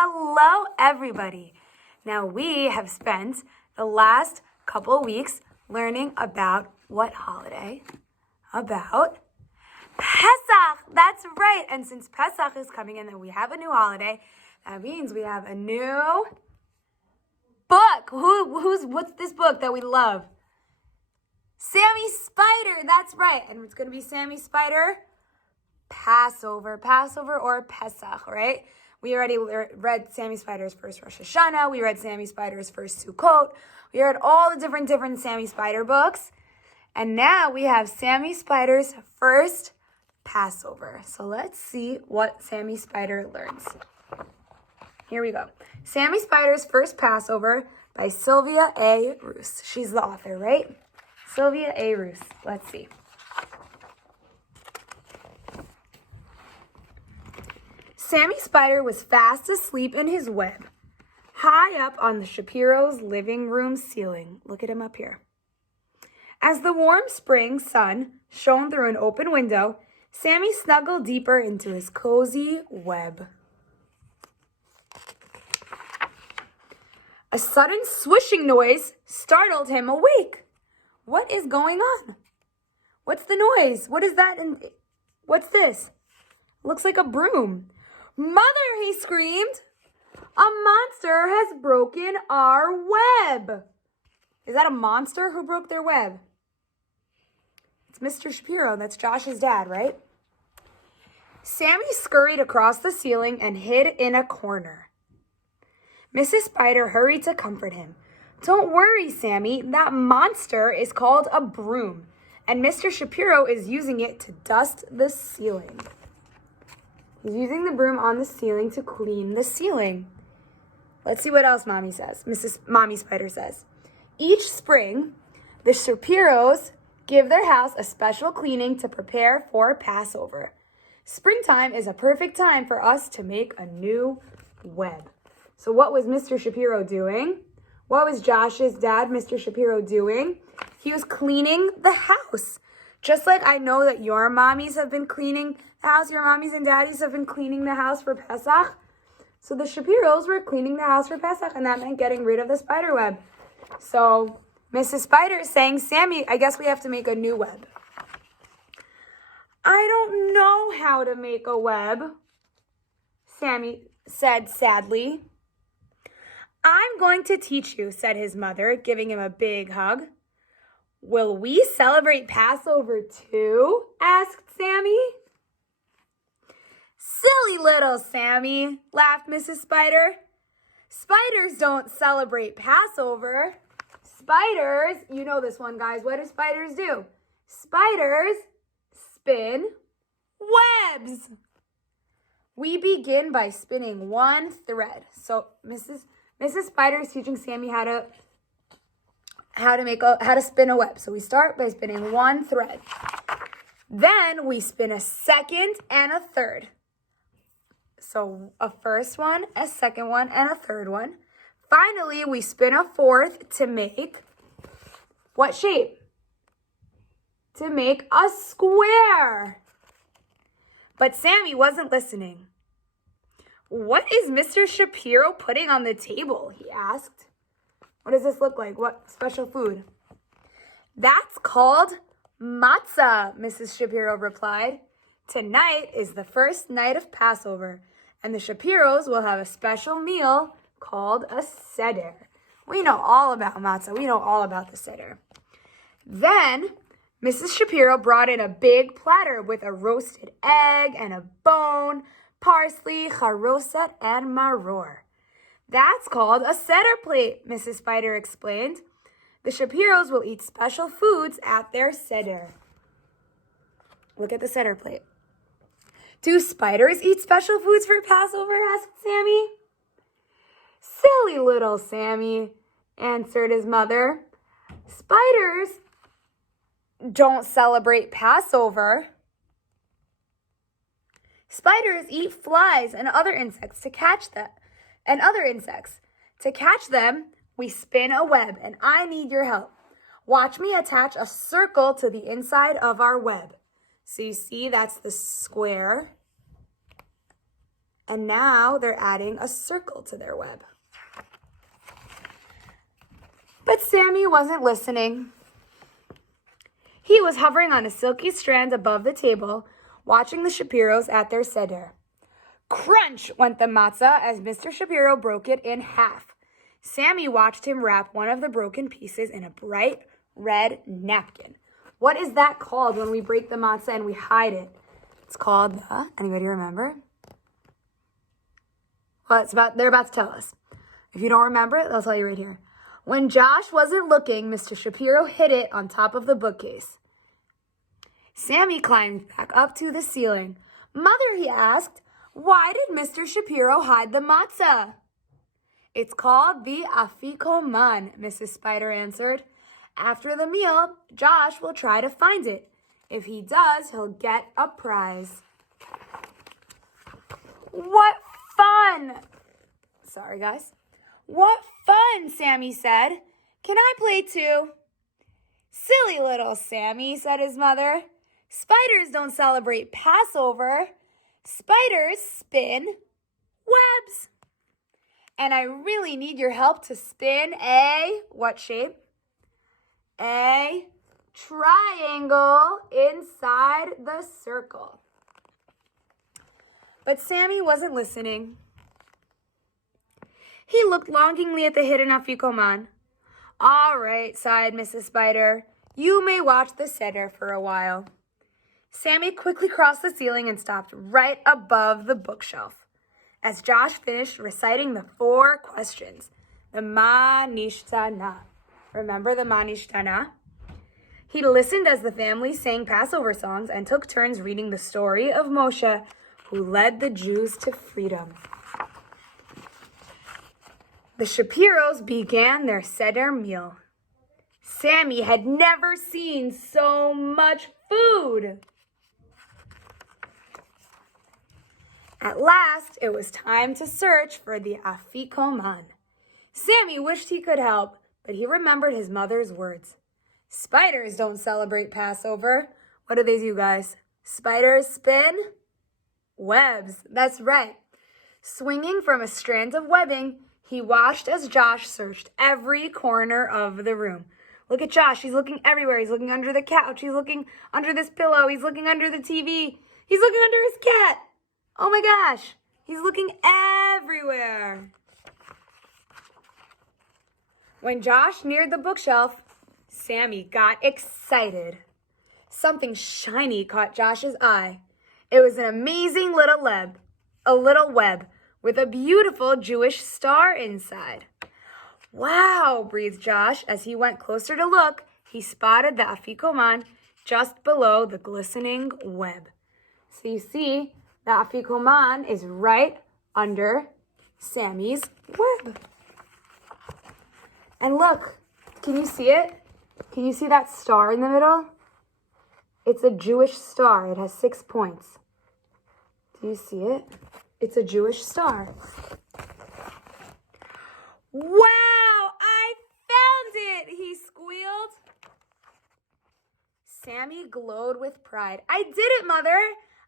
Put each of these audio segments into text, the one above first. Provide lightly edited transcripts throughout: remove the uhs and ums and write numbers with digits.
Hello, everybody. Now, we have spent the last couple weeks learning about what holiday? About Pesach. That's right. And since Pesach is coming in and we have a new holiday, that means we have a new book. What's this book that we love? Sammy Spider. That's right. And it's going to be Sammy Spider Passover or Pesach, right? We already read Sammy Spider's first Rosh Hashanah. We read Sammy Spider's first Sukkot. We read all the different Sammy Spider books. And now we have Sammy Spider's first Passover. So let's see what Sammy Spider learns. Here we go. Sammy Spider's first Passover by Sylvia A. Roos. She's the author, right? Sylvia A. Roos. Let's see. Sammy Spider was fast asleep in his web, high up on the Shapiro's living room ceiling. Look at him up here. As the warm spring sun shone through an open window, Sammy snuggled deeper into his cozy web. A sudden swishing noise startled him awake. What is going on? What's the noise? What is that? And what's this? Looks like a broom. Mother, he screamed. A monster has broken our web. Is that a monster who broke their web? It's Mr. Shapiro. That's Josh's dad, right? Sammy scurried across the ceiling and hid in a corner. Mrs. Spider hurried to comfort him. Don't worry, Sammy. That monster is called a broom, and Mr. Shapiro is using it to dust the ceiling. He's using the broom on the ceiling to clean the ceiling. Let's see what else Mommy says. Mommy Spider says, each spring, the Shapiros give their house a special cleaning to prepare for Passover. Springtime is a perfect time for us to make a new web. So what was Mr. Shapiro doing? What was Josh's dad, Mr. Shapiro, doing? He was cleaning the house. Just like I know that your mommies have been cleaning the house, your mommies and daddies have been cleaning the house for Pesach. So the Shapiros were cleaning the house for Pesach, and that meant getting rid of the spider web. So Mrs. Spider is saying, Sammy, I guess we have to make a new web. I don't know how to make a web, Sammy said sadly. I'm going to teach you, said his mother, giving him a big hug. Will we celebrate Passover too? Asked Sammy. Silly little Sammy, laughed Mrs. Spider. Spiders don't celebrate Passover. Spiders, you know this one, guys. What do spiders do? Spiders spin webs. We begin by spinning one thread. So Mrs. Spider is teaching Sammy how to spin a web. So we start by spinning one thread. Then we spin a second and a third. So a first one, a second one, and a third one. Finally, we spin a fourth to make what shape? To make a square. But Sammy wasn't listening. What is Mr. Shapiro putting on the table? He asked. What does this look like? What special food? That's called matzah, Mrs. Shapiro replied. Tonight is the first night of Passover, and the Shapiros will have a special meal called a seder. We know all about matzah. We know all about the seder. Then Mrs. Shapiro brought in a big platter with a roasted egg and a bone, parsley, charoset, and maror. That's called a seder plate, Mrs. Spider explained. The Shapiros will eat special foods at their seder. Look at the seder plate. Do spiders eat special foods for Passover? Asked Sammy. Silly little Sammy, answered his mother. Spiders don't celebrate Passover. Spiders eat flies and other insects to catch them. To catch them, we spin a web, and I need your help. Watch me attach a circle to the inside of our web. So you see, that's the square. And now they're adding a circle to their web. But Sammy wasn't listening. He was hovering on a silky strand above the table, watching the Shapiros at their seder. Crunch went the matzah as Mr. Shapiro broke it in half. Sammy watched him wrap one of the broken pieces in a bright red napkin. What is that called when we break the matzah and we hide it? It's called anybody remember? Well, they're about to tell us. If you don't remember it, they'll tell you right here. When Josh wasn't looking, Mr. Shapiro hid it on top of the bookcase. Sammy climbed back up to the ceiling. Mother, he asked, why did Mr. Shapiro hide the matzah? It's called the afikoman, Mrs. Spider answered. After the meal, Josh will try to find it. If he does, he'll get a prize. What fun! Sorry, guys. What fun, Sammy said. Can I play too? Silly little Sammy, said his mother. Spiders don't celebrate Passover. Spiders spin webs. And I really need your help to spin a, what shape? A triangle inside the circle. But Sammy wasn't listening. He looked longingly at the hidden afikoman. All right, sighed Mrs. Spider. You may watch the seder for a while. Sammy quickly crossed the ceiling and stopped right above the bookshelf. As Josh finished reciting the 4 questions, the ma nishtana. Remember the ma nishtana? He listened as the family sang Passover songs and took turns reading the story of Moshe, who led the Jews to freedom. The Shapiros began their seder meal. Sammy had never seen so much food. At last, it was time to search for the afikoman. Sammy wished he could help, but he remembered his mother's words. Spiders don't celebrate Passover. What do they do, guys? Spiders spin webs. That's right. Swinging from a strand of webbing, he watched as Josh searched every corner of the room. Look at Josh. He's looking everywhere. He's looking under the couch. He's looking under this pillow. He's looking under the TV. He's looking under his cat. Oh my gosh. He's looking everywhere. When Josh neared the bookshelf, Sammy got excited. Something shiny caught Josh's eye. It was an amazing little web with a beautiful Jewish star inside. Wow, breathed Josh. As he went closer to look, he spotted the afikoman just below the glistening web. So you see, the afikoman is right under Sammy's web. And look, can you see it? Can you see that star in the middle? It's a Jewish star. It has 6 points. Do you see it? It's a Jewish star. Wow, I found it, he squealed. Sammy glowed with pride. I did it, Mother.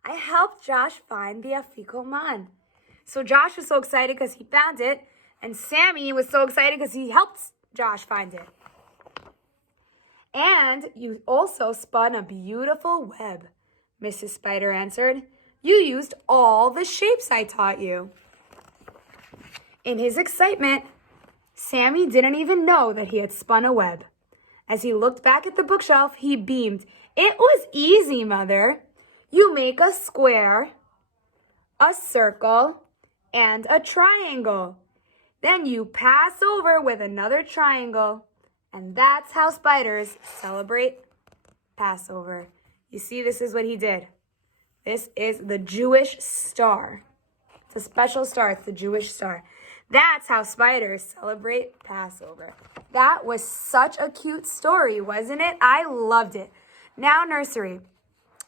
I helped Josh find the afikoman. So Josh was so excited because he found it, and Sammy was so excited because he helped Josh find it. And you also spun a beautiful web, Mrs. Spider answered. You used all the shapes I taught you. In his excitement, Sammy didn't even know that he had spun a web. As he looked back at the bookshelf, he beamed. It was easy, Mother. You make a square, a circle, and a triangle. Then you pass over with another triangle. And that's how spiders celebrate Passover. You see, this is what he did. This is the Jewish star. It's a special star. It's the Jewish star. That's how spiders celebrate Passover. That was such a cute story, wasn't it? I loved it. Now, Nursery,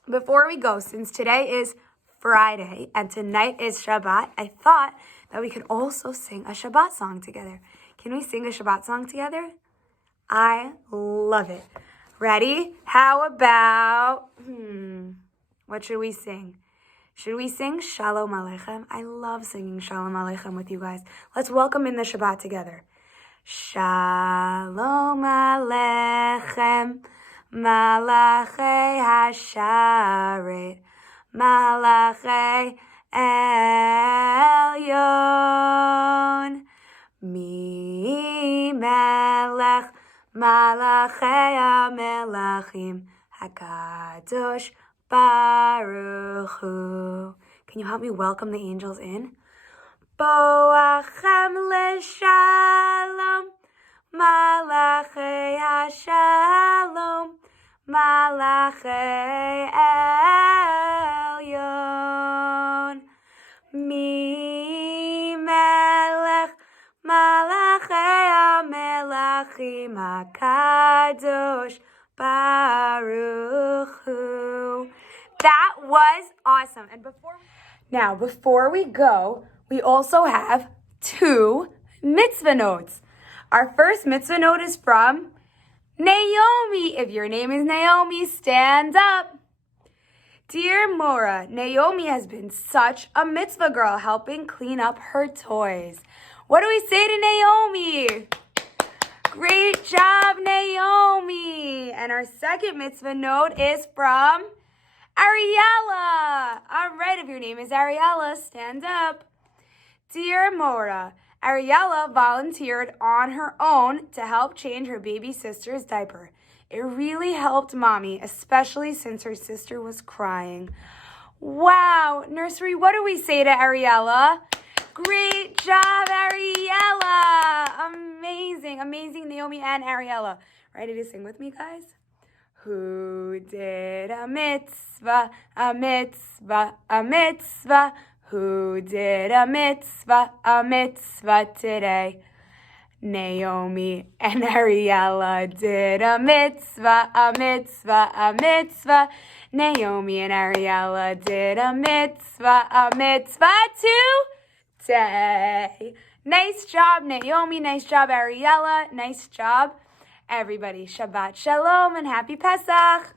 before we go, since today is Friday and tonight is Shabbat, I thought that we could also sing a Shabbat song together. Can we sing a Shabbat song together? I love it. Ready? How about, what should we sing? Should we sing Shalom Aleichem? I love singing Shalom Aleichem with you guys. Let's welcome in the Shabbat together. Shalom Aleichem, Malachei Hasharet, Malachei Elyon, Mi Melech, Malachei HaMelachim, HaKadosh Baruch Hu. Can you help me welcome the angels in? Boachem leshalom, Malachei Hashalom, Malachei Elyon, Mi Melech, Malachei HaMelachim, HaKadosh Baruch Hu. That was awesome. And before we go, we also have 2 mitzvah notes. Our first mitzvah note is from Naomi. If your name is Naomi, stand up. Dear Mora, Naomi has been such a mitzvah girl, helping clean up her toys. What do we say to Naomi? Great job, Naomi. And our second mitzvah note is from Ariella. All right, if your name is Ariella, stand up. Dear Mora, Ariella volunteered on her own to help change her baby sister's diaper. It really helped Mommy, especially since her sister was crying. Wow, Nursery, what do we say to Ariella? Great job, Ariella. Amazing, amazing, Naomi and Ariella. Ready to sing with me, guys? Who did a mitzvah, a mitzvah, a mitzvah? Who did a mitzvah today? Naomi and Ariella did a mitzvah, a mitzvah, a mitzvah. Naomi and Ariella did a mitzvah today. Nice job, Naomi. Nice job, Ariella. Nice job, everybody. Shabbat Shalom and Happy Pesach.